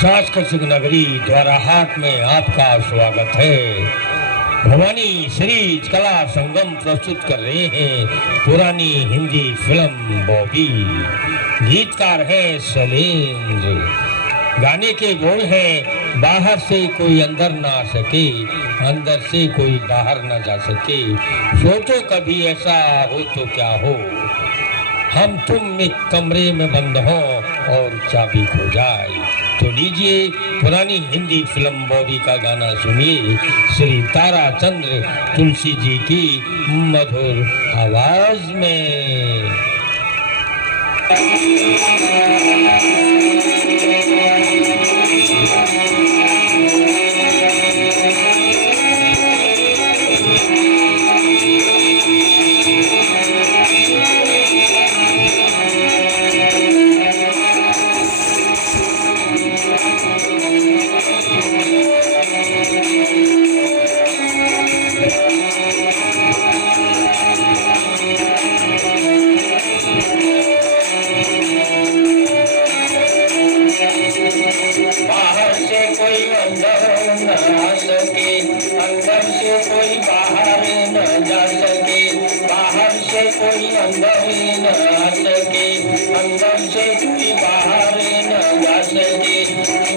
सांस्कृतिक नगरी द्वाराहाट में आपका स्वागत है। भवानी सीरीज कला संगम प्रस्तुत कर रहे हैं पुरानी हिंदी फिल्म बॉबी। गीतकार है शैलेंद्र। गाने के बोल हैं, बाहर से कोई अंदर ना आ सके, अंदर से कोई बाहर ना जा सके, सोचो कभी ऐसा हो तो क्या हो, हम तुम एक कमरे में बंद हो और चाबी खो जाए। तो लीजिए पुरानी हिंदी फिल्म बॉबी का गाना सुनिए, श्री ताराचंद्र तुलसी जी की मधुर आवाज में। कोई अंदर न आ सके, अंदर से कोई बाहर न जा सके,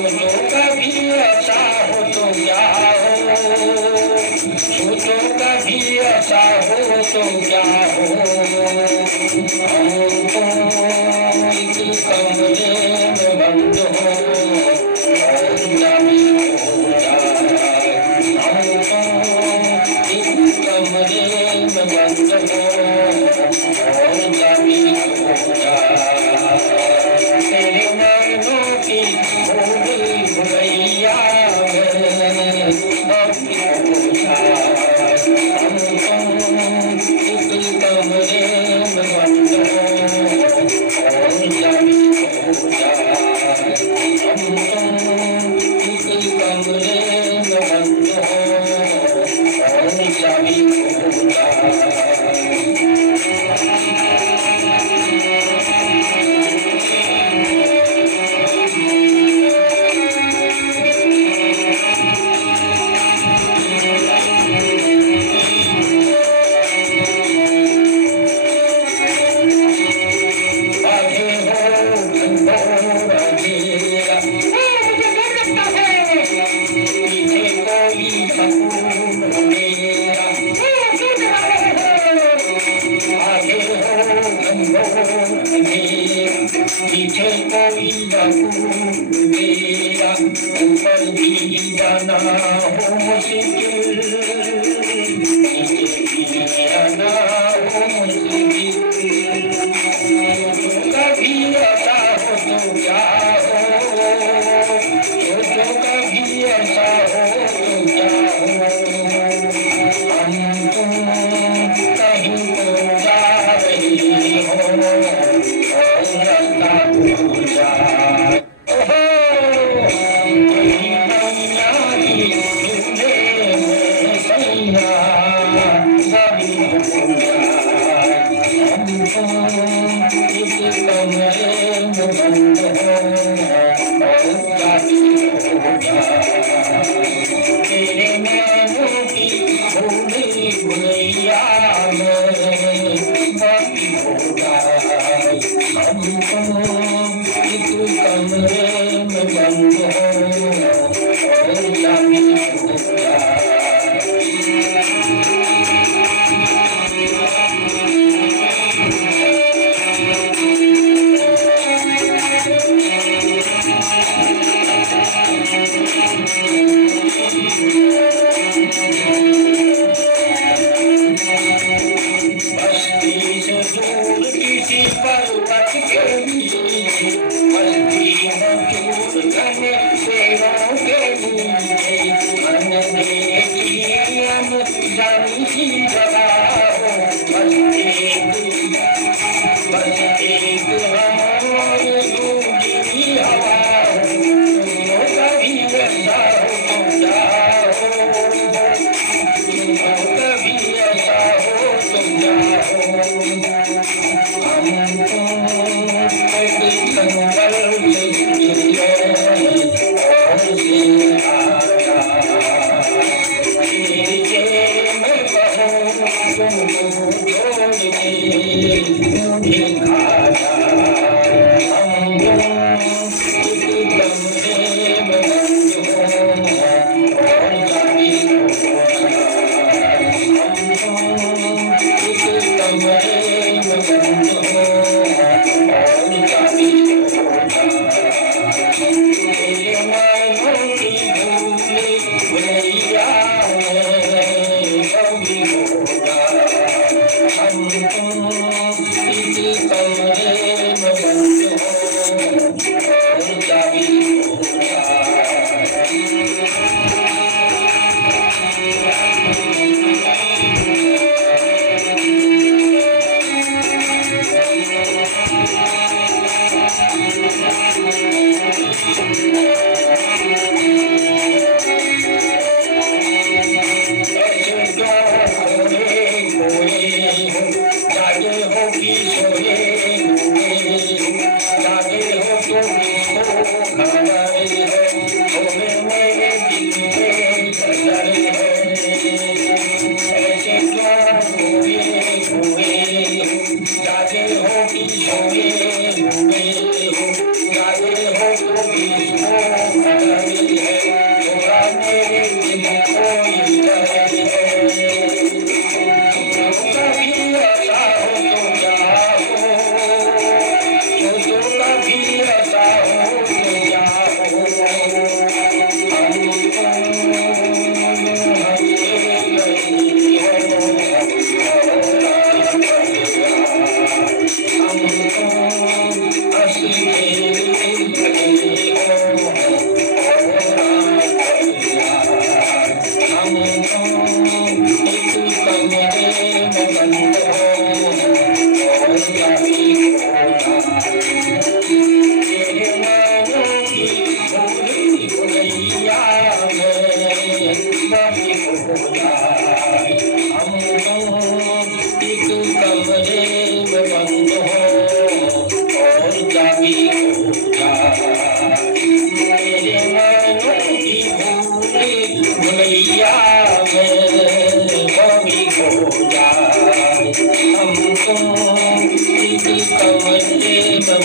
सोचो कभी ऐसा हो तो क्या हो, सोचो कभी ऐसा हो तो क्या हो, हम तो एक कमरे में बंद हो और चाबी खो जाए, हम तो एक कमरे में बंद हो पीछे कोई मेरा ऊपर भी जाना हो मुश्किल, नीचे भी जाना हो मुश्किल, कभी ऐसा हो तो क्या हो, सोचो कभी ऐसा हो तो क्या हो, हम तुम कहीं तो जा रही हो भी हो जाए। हम तुम एक कमरे में बंद हो और क्या भी हो जाए।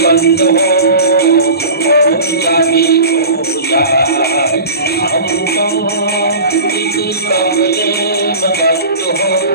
बंद हो जाने हो जाए। हम तुम एक कमरे में बंद हो